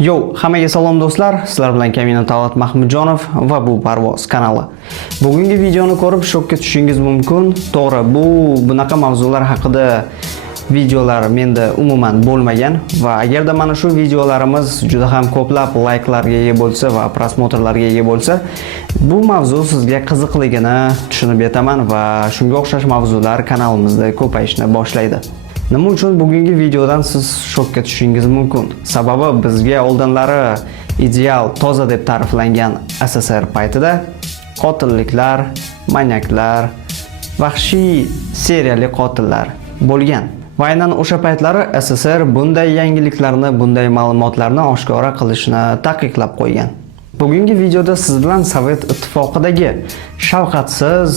Hammaga salom do'stlar. Sizlar bilan Kamina Talvat Mahmudjonov va bu Parvoz kanali. Bugungi videoni ko'rib shokka tushishingiz mumkin. To'g'ri, bunaqa mavzular haqida videolar menda umuman bo'lmagan va agarda mana shu videolarimiz juda ham ko'plab layklarga ega bo'lsa va prosmotrlarga ega bo'lsa, bu mavzu sizga qiziqligini tushunib yetaman va shunga o'xshash mavzular kanalimizda ko'payishni boshlaydi. Nima uchun bugungi videodan siz shokka tushishingiz mumkin? Sababi bizga oldinlari ideal, toza deb ta'riflangan SSR paytida qotilliklar, manyaklar, vahshiy seriyali qotillar bo'lgan. Va aynan o'sha paytlari SSR bunday yangiliklarni, bunday ma'lumotlarni oshkora qilishni taqiqlab qo'ygan. Bugungi videoda siz bilan Sovet ittifoqidagi shafqatsiz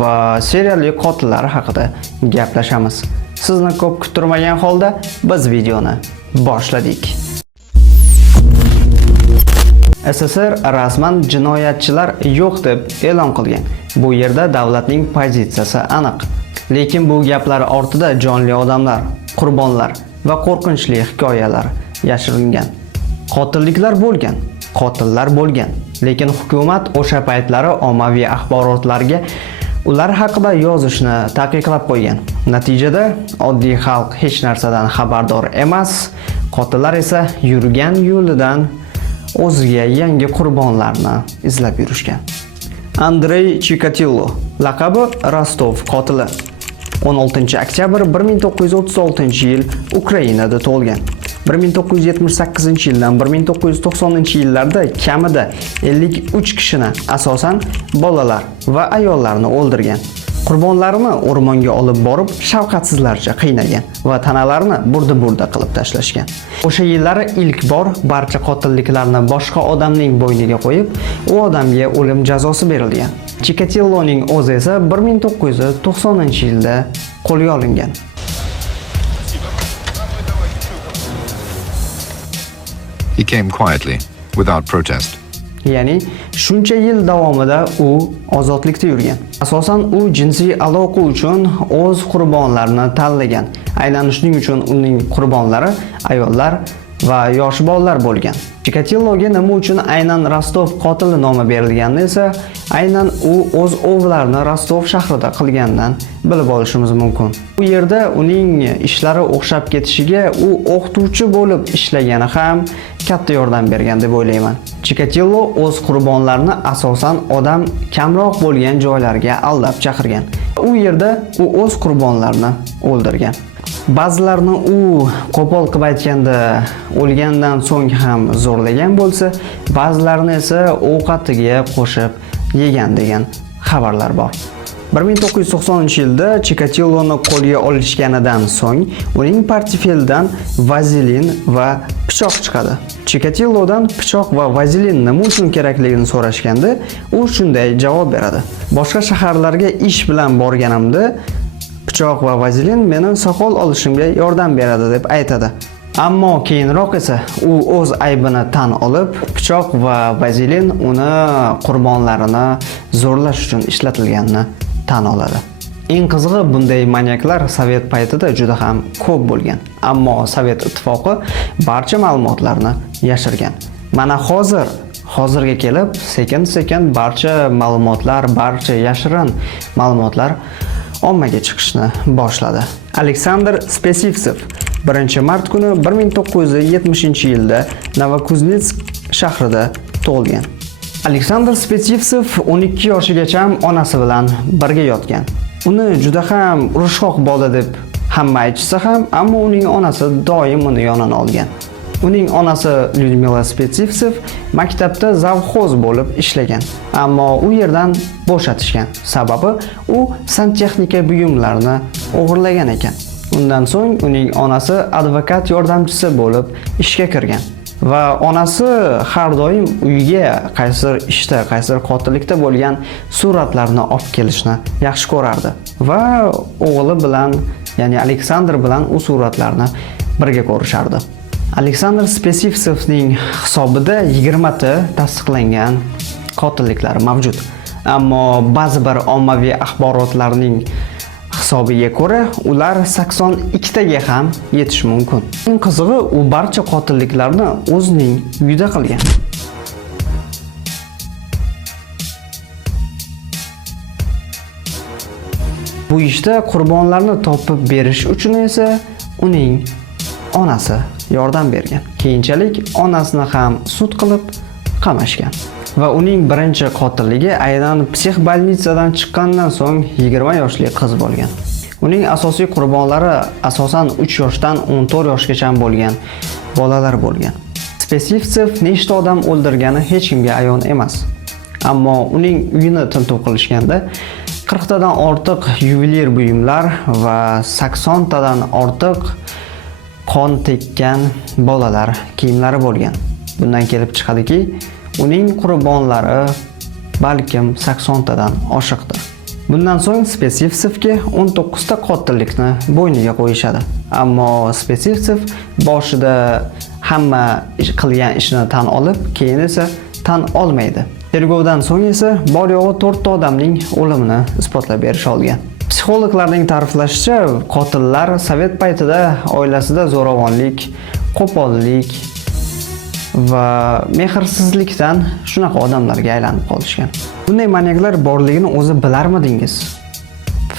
va seriyali qotillar haqida gaplashamiz. Sizni ko'p kuttirmagan holda biz videoni boshladik. SSR rasman jinoyatchilar yo'q deb e'lon qilgan. Bu yerda davlatning pozitsiyasi aniq. Lekin bu gaplar ortida jonli odamlar, qurbonlar va qo'rqinchli hikoyalar yashiringan. Qotilliklar bo'lgan, qotillar bo'lgan. Lekin hukumat o'sha paytlari ommaviy axborotlarga ular haqida yozishni taqiqlab qo'ygan. Natijada oddiy xalq hech narsadan xabardor emas, qotillar esa yurgan yo'lidan o'ziga yangi qurbonlarni izlab yurishgan. Andrey Chikatilo, laqabi Rostov qotili. 16 oktyabr 1936-yil Ukrainada tug'ilgan. 1978-yildan 1990-yillarda kamida 53 kishini, asosan bolalar va ayollarni o'ldirgan. Qurbonlarini o'rmonga olib borib, shafqatsizlarcha qiynagan va tanalarini burda-burda qilib tashlashgan. O'sha yillari ilk bor barcha qotilliklarni boshqa odamning bo'yniga qo'yib, u odamga o'lim jazosi berilgan. Chikatiloning o'zi esa 1990-yilda qo'lga olingan. He came quietly, without protest. Ya'ni shuncha yil davomida u ozodlikda yurgan. Asosan u jinsiy aloqa uchun o'z qurbonlarini tanlagan. Aynan shuning uchun uning qurbonlari ayollar va yosh bolalar bo'lgan. Chikatiloga nima uchun aynan Rostov qotili nomi berilganini esa aynan u o'z o'g'larini Rostov shahrida qilgandan bilib olishimiz mumkin. Bu yerda uning ishlari o'xshab ketishiga u o'qituvchi bo'lib ishlagani ham katta yordam bergan deb o'ylayman. Chikatilo o'z qurbonlarini asosan odam kamroq bo'lgan joylarga aldab chaqirgan. U yerda u o'z qurbonlarini o'ldirgan. Ba'zilarni u qo'pol qilib aytganda o'lgandan so'ng ham zo'rlagan bo'lsa, ba'zilarini esa ovqatiga qo'shib yegan degan xabarlar bor. 1990-yilda Chikatiloni qo'lga olishganidan so'ng uning portfelidan vazelin va pichoq chiqadi. Chikatilodan pichoq va vazelin nima uchun kerakligini so'rashganda, u shunday javob beradi. Boshqa shaharlarga ish bilan borganimda pichoq va vazelin meni soqol olishimga yordam beradi deb aytadi. Ammo keyinroq esa u o'z aybini tan olib, pichoq va vazelin uni qurbonlarini zo'rlash uchun ishlatilganini tan oladi. Eng qizig'i, bunday manyaklar Sovet paytida juda ham ko'p bo'lgan. Ammo Sovet ittifoqi barcha ma'lumotlarni yashirgan. Mana hozirga kelib sekin-sekin barcha ma'lumotlar, barcha yashirin ma'lumotlar ommaga chiqishni boshladi. Aleksandr Spesivsev 1-mart kuni 1970-yilda Novokuznetsk shahrida tug'ilgan. Aleksandr Spesivsev 12 yoshigacha onasi bilan birga yotgan. Uni juda ham urushqoq bola deb hamma aytsa ham, ammo uning onasi doim uni yonini olgan. Uning onasi Lyudmila Spesivsev maktabda zavxoz bo'lib ishlagan, ammo u yerdan bo'shatishgan. Sababi u santexnika buyumlarini o'g'irlagan ekan. Undan so'ng uning onasi advokat yordamchisi bo'lib ishga kirgan va onasi har doim uyga qaysi ishda, qaysi qotillikda bo'lgan suratlarni olib kelishni yaxshi ko'rardi va o'g'li bilan, ya'ni Aleksandr bilan u suratlarni birga ko'rishardi. Aleksandr Spesivsevning hisobida 20 ta tasdiqlangan qotilliklar mavjud. Ammo ba'zi bir ommaviy axborotlarning Hisobiga ko'ra, ular 82 taga ham yetishi mumkin. Eng qizig'i, u barcha qotilliklarni o'zining uyida qilgan. Bu ishda qurbonlarni topib berish uchun esa uning onasi yordam bergan. Keyinchalik onasini ham sud qilib qamashgan. Va uning birinchi qotilligi aynan psixbolnitsadan chiqqandan so'ng 20 yoshli qiz bo'lgan. Uning asosiy qurbonlari asosan 3 yoshdan 14 yoshgacha bo'lgan bolalar bo'lgan. Spesifsev nechta odam o'ldirgani hech kimga ayon emas. Ammo uning uyini tintuv qilishganda 40 tadan ortiq yuvelir buyumlar va 80 tadan ortiq qon tekkan bolalar kiyimlari bo'lgan. Bundan kelib chiqadiki, uning qurbonlari balkim 80 tadan oshiqdir. Bundan so'ng Spesifsevga 19 ta qotillikni bo'yniga qo'yishadi. Ammo Spesifsev boshida hamma qilgan ishini tan olib, keyin esa tan olmaydi. Tergovdan so'ng esa bor yo'g'i 4 ta odamning o'limini isbotlab berish olgan. Psixologlarning ta'riflashicha, qotillar sovet paytida oilasida zo'ravonlik, qo'pollik va mehrsizlikdan shunaqa odamlarga aylanib qolishgan. Bunday manyaklar borligini o'zi bilarmidingiz?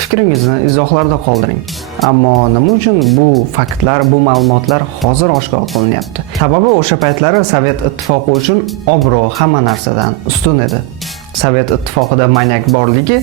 Fikringizni izohlarda qoldiring. Ammo nima uchun bu faktlar, bu ma'lumotlar hozir oshkor qilinyapti? Sababi o'sha paytlari Sovet ittifoqi uchun obro' hamma narsadan ustun edi. Sovet ittifoqida manyak borligi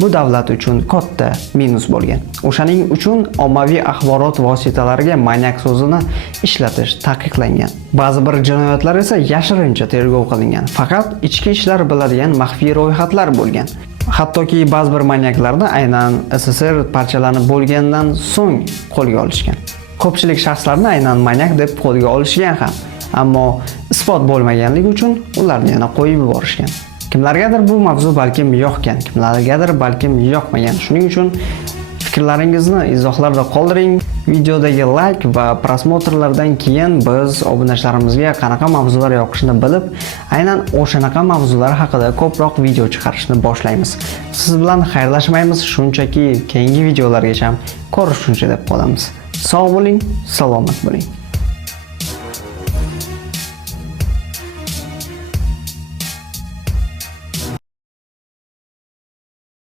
bu davlat uchun katta minus bo'lgan. O'shaning uchun ommaviy axborot vositalariga manyak so'zini ishlatish taqiqlangan. Ba'zi bir jinoyatlar esa yashirincha tergov qilingan. Faqat ichki ishlar biladigan maxfiy ro'yxatlar bo'lgan. Hattoki ba'zi bir manyaklarni aynan SSR parchalanib bo'lgandan so'ng qo'lga olishgan. Ko'pchilik shaxslarni aynan manyak deb qo'lga olishgan ham, ammo isbot bo'lmaganligi uchun ularni yana qo'yib yuborishgan. Kimlargadir bu mavzu balkim yoqgan, kimlargadir balkim yoqmagan. Shuning uchun fikrlaringizni izohlarda qoldiring. Videodagi like va prosmotrlardan keyin biz obunachilarimizga qanaqa mavzular yoqishini bilib, aynan o'shanaqa mavzular haqida ko'proq video chiqarishni boshlaymiz. Siz bilan xayrlashmaymiz, shunchaki keyingi videolargacha ko'rishguncha deb qolamiz. Sog' bo'ling, salomat bo'ling.